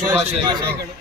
శుభాశయಗಳು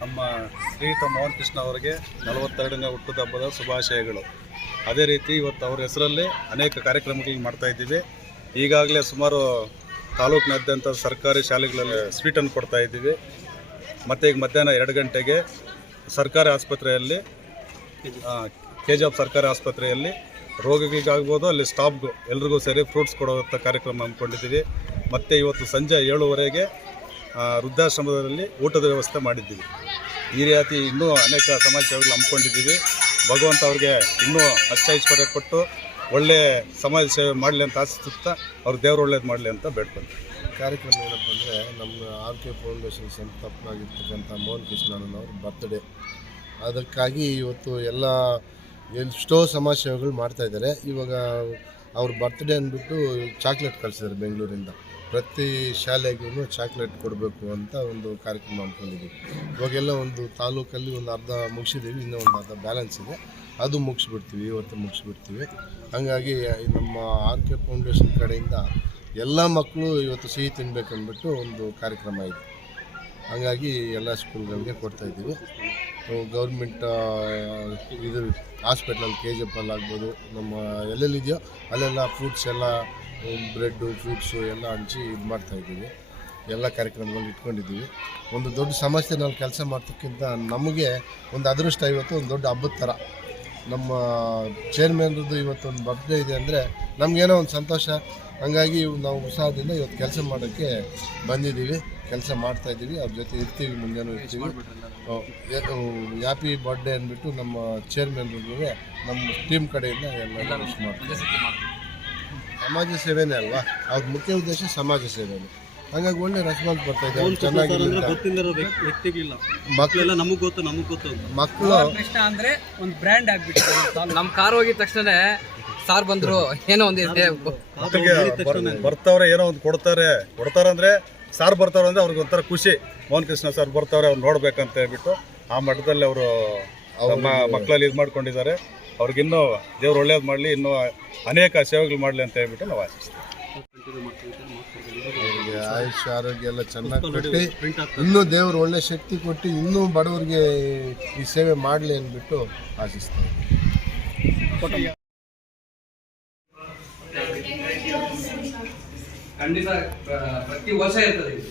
ನಮ್ಮ ಶ್ರೀಯುತ ಮೋಹನ್ ಕೃಷ್ಣ ಅವರಿಗೆ ನಲವತ್ತೆರಡನೇ ಹುಟ್ಟುಹಬ್ಬದ ಶುಭಾಶಯಗಳು. ಅದೇ ರೀತಿ ಇವತ್ತು ಅವ್ರ ಹೆಸರಲ್ಲೇ ಅನೇಕ ಕಾರ್ಯಕ್ರಮಗಳು ಮಾಡ್ತಾ ಇದ್ದೀವಿ. ಈಗಾಗಲೇ ಸುಮಾರು ತಾಲೂಕಿನಾದ್ಯಂತ ಸರ್ಕಾರಿ ಶಾಲೆಗಳಲ್ಲಿ ಸ್ವೀಟನ್ನು ಕೊಡ್ತಾ ಇದ್ದೀವಿ. ಮತ್ತು ಈಗ ಮಧ್ಯಾಹ್ನ ಎರಡು ಗಂಟೆಗೆ ಸರ್ಕಾರಿ ಆಸ್ಪತ್ರೆಯಲ್ಲಿ ಕೆ ಜಿ ಎಫ್ ಸರ್ಕಾರಿ ಆಸ್ಪತ್ರೆಯಲ್ಲಿ ರೋಗಿಗಳಿಗಾಗ್ಬೋದು, ಅಲ್ಲಿ ಸ್ಟಾಫ್ಗೂ ಎಲ್ರಿಗೂ ಸೇರಿ ಫ್ರೂಟ್ಸ್ ಕೊಡುವಂಥ ಕಾರ್ಯಕ್ರಮ ಹಮ್ಮಿಕೊಂಡಿದ್ದೀವಿ. ಮತ್ತು ಇವತ್ತು ಸಂಜೆ ಏಳುವರೆಗೆ ವೃದ್ಧಾಶ್ರಮದಲ್ಲಿ ಊಟದ ವ್ಯವಸ್ಥೆ ಮಾಡಿದ್ದೀವಿ. ಈ ರೀತಿ ಇನ್ನೂ ಅನೇಕ ಸಮಾಜ ಸೇವೆಗಳು ಹಮ್ಮಿಕೊಂಡಿದ್ದೀವಿ. ಭಗವಂತ ಅವ್ರಿಗೆ ಇನ್ನೂ ಅಷ್ಟೈಶ್ವರ್ಯ ಕೊಟ್ಟು ಒಳ್ಳೆ ಸಮಾಜ ಸೇವೆ ಮಾಡಲಿ ಅಂತ ಆಸಿಸುತ್ತಾ ಅವ್ರ ದೇವ್ರು ಒಳ್ಳೇದು ಮಾಡಲಿ ಅಂತ ಬೇಡ್ಕೊಂಡು. ಕಾರ್ಯಕ್ರಮ ಏನಪ್ಪ ಅಂದರೆ ನಮ್ಮ ಆರ್ ಕೆ ಫೌಂಡೇಶನ್ ಸಂಸ್ಥಾಪನಾಗಿರ್ತಕ್ಕಂಥ ಮೋಹನ್ ಕೃಷ್ಣನವ್ರ ಬರ್ತ್ಡೇ ಅದಕ್ಕಾಗಿ ಇವತ್ತು ಎಲ್ಲ ಎಷ್ಟೋ ಸಮಾಜ ಸೇವೆಗಳು ಮಾಡ್ತಾ ಇದ್ದಾರೆ. ಇವಾಗ ಅವ್ರ ಬರ್ತ್ಡೇ ಅಂದ್ಬಿಟ್ಟು ಚಾಕ್ಲೇಟ್ ಕಳಿಸಿದ್ದಾರೆ ಬೆಂಗಳೂರಿಂದ. ಪ್ರತಿ ಶಾಲೆಗೂ ಚಾಕ್ಲೇಟ್ ಕೊಡಬೇಕು ಅಂತ ಒಂದು ಕಾರ್ಯಕ್ರಮ ಅಂದ್ಕೊಂಡಿದ್ದೀವಿ ಇವಾಗೆಲ್ಲ ಒಂದು ತಾಲೂಕಲ್ಲಿ ಒಂದು ಅರ್ಧ ಮುಗಿಸಿದ್ದೀವಿ, ಇನ್ನೂ ಒಂದು ಅರ್ಧ ಬ್ಯಾಲೆನ್ಸ್ ಇದೆ. ಅದು ಮುಗಿಸ್ಬಿಡ್ತೀವಿ, ಇವತ್ತು ಮುಗಿಸ್ಬಿಡ್ತೀವಿ. ಹಾಗಾಗಿ ನಮ್ಮ ಆರ್ ಕೆ ಫೌಂಡೇಶನ್ ಕಡೆಯಿಂದ ಎಲ್ಲ ಮಕ್ಕಳು ಇವತ್ತು ಸಿಹಿ ತಿನ್ನಬೇಕಂದ್ಬಿಟ್ಟು ಒಂದು ಕಾರ್ಯಕ್ರಮ ಇದೆ. ಹಾಗಾಗಿ ಎಲ್ಲ ಸ್ಕೂಲ್ಗಳಿಗೆ ಕೊಡ್ತಾ ಇದ್ದೀವಿ. ಗೌರ್ಮೆಂಟ್ ಇದು ಹಾಸ್ಪಿಟ್ಲಲ್ಲಿ ಕೆ ಜಿ ಎಫ್ ಅಲ್ಲಿ ಆಗ್ಬೋದು, ನಮ್ಮ ಎಲ್ಲೆಲ್ಲಿದೆಯೋ ಅಲ್ಲೆಲ್ಲ ಫ್ರೂಟ್ಸ್ ಎಲ್ಲ ಬ್ರೆಡ್ಡು ಫ್ರೂಟ್ಸು ಎಲ್ಲ ಹಂಚಿ ಇದು ಮಾಡ್ತಾ ಇದ್ದೀವಿ. ಎಲ್ಲ ಕಾರ್ಯಕ್ರಮಗಳು ಇಟ್ಕೊಂಡಿದ್ದೀವಿ. ಒಂದು ದೊಡ್ಡ ಸಮಸ್ಯೆನಲ್ಲಿ ಕೆಲಸ ಮಾಡ್ತಕ್ಕಿಂತ ನಮಗೆ ಒಂದು ಅದೃಷ್ಟ ಇವತ್ತು, ಒಂದು ದೊಡ್ಡ ಹಬ್ಬದ ಥರ. ನಮ್ಮ ಚೇರ್ಮನ್ರದ್ದು ಇವತ್ತು ಒಂದು ಬರ್ತ್ಡೇ ಇದೆ ಅಂದರೆ ನಮಗೇನೋ ಒಂದು ಸಂತೋಷ. ಹಂಗಾಗಿ ನಾವು ಉತ್ಸಾಹದಿಂದ ಇವತ್ತು ಕೆಲಸ ಮಾಡೋಕ್ಕೆ ಬಂದಿದ್ದೀವಿ. ಕೆಲಸ ಮಾಡ್ತಾಯಿದ್ದೀವಿ ಅವ್ರ ಜೊತೆ ಇರ್ತೀವಿ ಮುಂದೆನೂ ಇರ್ತೀವಿ. ಹ್ಯಾಪಿ ಬರ್ಡೇ ಅಂದ್ಬಿಟ್ಟು ನಮ್ಮ ಚೇರ್ಮನ್ರಿಗೂ ನಮ್ಮ ಟೀಮ್ ಕಡೆಯಿಂದ ಎಲ್ಲ ವಿಶ್ ಮಾಡ್ತೀವಿ. ಸಮಾಜ ಸೇವೆನೇ ಅಲ್ವಾ? ಅವ್ರ ಮುಖ್ಯ ಉದ್ದೇಶ ಸಮಾಜ ಸೇವೆನೇ. ಹಂಗಾಗಿ ಒಳ್ಳೆ ರೆಸ್ಪಾನ್ಸ್ ಬರ್ತಾ ಇದೆ ಅವ್ರು ಚೆನ್ನಾಗಿ ಗೊತ್ತಿಲ್ಲದ ವ್ಯಕ್ತಿಗಳಿಲ್ಲ. ಮಕ್ಕಳು ಮಕ್ಕಳೆಲ್ಲ ನಮಗ್ ಗೊತ್ತು ನಮಗ್ ಗೊತ್ತು. ಮಕ್ಕಳು ಕೃಷ್ಣ ಅಂದ್ರೆ ಒಂದು ಬ್ರ್ಯಾಂಡ್ ಆಗ್ಬಿಟ್ಟು ನಮ್ ಕಾರ್ ಹೋಗಿದ ತಕ್ಷಣ ಸಾರ್ ಬಂದ್ರು ಏನೋ ಒಂದು ಬರ್ತಾವ್ರೆ ಏನೋ ಒಂದು ಕೊಡ್ತಾರೆ. ಕೊಡ್ತಾರೆ ಅಂದ್ರೆ ಸಾರ್ ಬರ್ತಾವ್ರೆ ಅಂದ್ರೆ ಅವ್ರಿಗೆ ಒಂಥರ ಖುಷಿ. ಮೋಹನ್ ಕೃಷ್ಣ ಸರ್ ಬರ್ತಾವ್ರೆ ಅವ್ರು ನೋಡ್ಬೇಕಂತ ಹೇಳ್ಬಿಟ್ಟು ಆ ಮಠದಲ್ಲಿ ಅವರು ನಮ್ಮ ಮಕ್ಕಳಲ್ಲಿ ಇದು ಮಾಡ್ಕೊಂಡಿದ್ದಾರೆ. ಅವ್ರಿಗಿನ್ನೂ ದೇವ್ರು ಒಳ್ಳೇದು ಮಾಡಲಿ ಇನ್ನೂ ಅನೇಕ ಸೇವೆಗಳು ಮಾಡಲಿ ಅಂತ ಹೇಳ್ಬಿಟ್ಟು ನಾವು ಆಶಿಸ್ತೀವಿ ಆಯುಷ್ ಆಯುಷ್ಯ ಆರೋಗ್ಯ ಎಲ್ಲ ಚೆನ್ನಾಗಿ ಕೊಟ್ಟು ಇನ್ನೂ ದೇವ್ರು ಒಳ್ಳೆ ಶಕ್ತಿ ಕೊಟ್ಟು ಇನ್ನೂ ಬಡವರಿಗೆ ಈ ಸೇವೆ ಮಾಡಲಿ ಅಂದ್ಬಿಟ್ಟು ಆಶಿಸ್ತಾರೆ ಖಂಡಿತ ಪ್ರತಿ ವರ್ಷ ಇರ್ತದೆ ಇದು.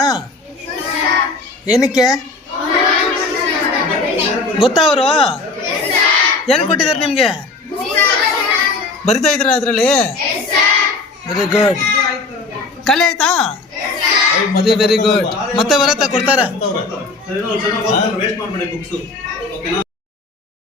ಹಾ. ಏನಕ್ಕೆ? ಗೊತ್ತಾ ಅವರು? ಏನು ಕೊಟ್ಟಿದ್ದಾರೆ ನಿಮಗೆ? ಬರಿತಾ ಇದ್ರ ಅದರಲ್ಲಿ? ವೆರಿ ಗುಡ್ ಕಲೆ ಆಯ್ತಾ? ವೆರಿ ವೆರಿ ಗುಡ್ ಮತ್ತೆ ಬರತ್ತಾ ಕೊಡ್ತಾರ?